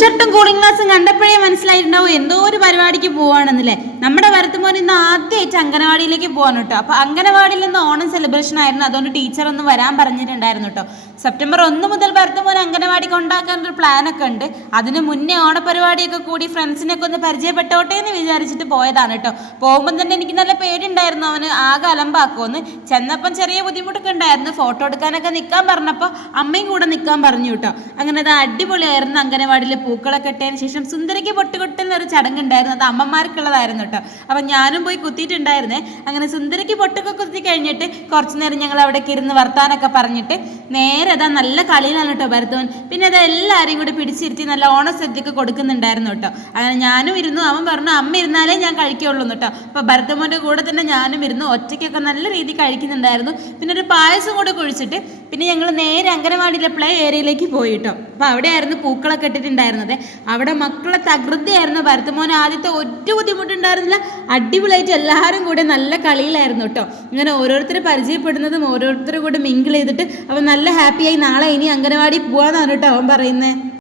ഷർട്ടും കൂളിംഗ് ഗ്ലാസും കണ്ടപ്പോഴേ മനസ്സിലായിട്ടുണ്ടാവും എന്തോ ഒരു പരിപാടിക്ക് പോവാണെന്നല്ലേ. നമ്മുടെ ഭരത്തുമോൻ ഇന്ന് ആദ്യമായിട്ട് അംഗനവാടിയിലേക്ക് പോകാൻ കേട്ടോ. അപ്പോൾ അംഗനവാടിയിൽ നിന്ന് ഓണം സെലിബ്രേഷൻ ആയിരുന്നു, അതുകൊണ്ട് ടീച്ചർ ഒന്ന് വരാൻ പറഞ്ഞിട്ടുണ്ടായിരുന്നു കേട്ടോ. സെപ്റ്റംബർ 1 മുതൽ ഭരത്തുമോൻ അംഗനവാടിക്ക് ഉണ്ടാക്കാനൊരു പ്ലാനൊക്കെ ഉണ്ട്. അതിന് മുന്നേ ഓണപരിപാടിയൊക്കെ കൂടി ഫ്രണ്ട്സിനൊക്കെ ഒന്ന് പരിചയപ്പെട്ടോട്ടെ എന്ന് വിചാരിച്ചിട്ട് പോയതാണ് കേട്ടോ. പോകുമ്പോൾ തന്നെ എനിക്ക് നല്ല പേടിയുണ്ടായിരുന്നു അവന് ആകെ അലമ്പാക്കുമെന്ന്. ചെന്നപ്പം ചെറിയ ബുദ്ധിമുട്ടൊക്കെ ഉണ്ടായിരുന്നു. ഫോട്ടോ എടുക്കാനൊക്കെ നിൽക്കാൻ പറഞ്ഞപ്പോൾ അമ്മയും കൂടെ നിൽക്കാൻ പറഞ്ഞു കേട്ടോ. അങ്ങനെ അത് അടിപൊളിയായിരുന്നു. അംഗനവാടിയിൽ പൂക്കളൊക്കെ ഇട്ടതിന് ശേഷം സുന്ദരിക്ക് പൊട്ടുകുട്ടുന്ന ഒരു ചടങ്ങുണ്ടായിരുന്നു, അത് അമ്മമാർക്കുള്ളതായിരുന്നു കേട്ടോ. അപ്പം ഞാനും പോയി കുത്തിയിട്ടുണ്ടായിരുന്നേ. അങ്ങനെ സുന്ദരിക്ക് പൊട്ടൊക്കെ കുത്തി കഴിഞ്ഞിട്ട് കുറച്ച് നേരം ഞങ്ങൾ അവിടേക്ക് ഇരുന്ന് വർത്താനൊക്കെ പറഞ്ഞിട്ട് നേരെ അതാ നല്ല കളിയിലാണ് കേട്ടോ ഭരതവൻ. പിന്നെ അത് എല്ലാവരെയും കൂടി പിടിച്ചിരുത്തി നല്ല ഓണസദ്യയൊക്കെ കൊടുക്കുന്നുണ്ടായിരുന്നു കേട്ടോ. അങ്ങനെ ഞാനും ഇരുന്നു. അവൻ പറഞ്ഞു അമ്മ ഇരുന്നാലേ ഞാൻ കഴിക്കുള്ളൂ കേട്ടോ. അപ്പോൾ ഭരതമോൻ്റെ കൂടെ തന്നെ ഞാനും ഇരുന്നു. ഒറ്റയ്ക്കൊക്കെ നല്ല രീതിയിൽ കഴിക്കുന്നുണ്ടായിരുന്നു. പിന്നെ ഒരു പായസം കൂടെ കുഴിച്ചിട്ട് പിന്നെ ഞങ്ങൾ നേരെ അംഗനവാടിയിലെ പ്ലേ ഏരിയയിലേക്ക് പോയി കേട്ടോ. അപ്പോൾ അവിടെയായിരുന്നു പൂക്കളൊക്കെ ഇട്ടിട്ടുണ്ടായിരുന്നത്. അവിടെ മക്കളെ തകൃതിയായിരുന്നു. ഭരതമോൻ ആദ്യത്തെ ഒറ്റ ബുദ്ധിമുട്ടുണ്ടായിരുന്നില്ല. അടിപൊളിയായിട്ട് എല്ലാവരും കൂടെ നല്ല കളിയിലായിരുന്നു കേട്ടോ. ഇങ്ങനെ ഓരോരുത്തർ പരിചയപ്പെടുന്നതും ഓരോരുത്തരും കൂടെ മിങ്കിൾ ചെയ്തിട്ട് അവൻ നല്ല ഹാപ്പിയായി നാളെ ഇനി അംഗനവാടി പോകാമെന്നാണ് കേട്ടോ അവൻ പറയുന്നത്.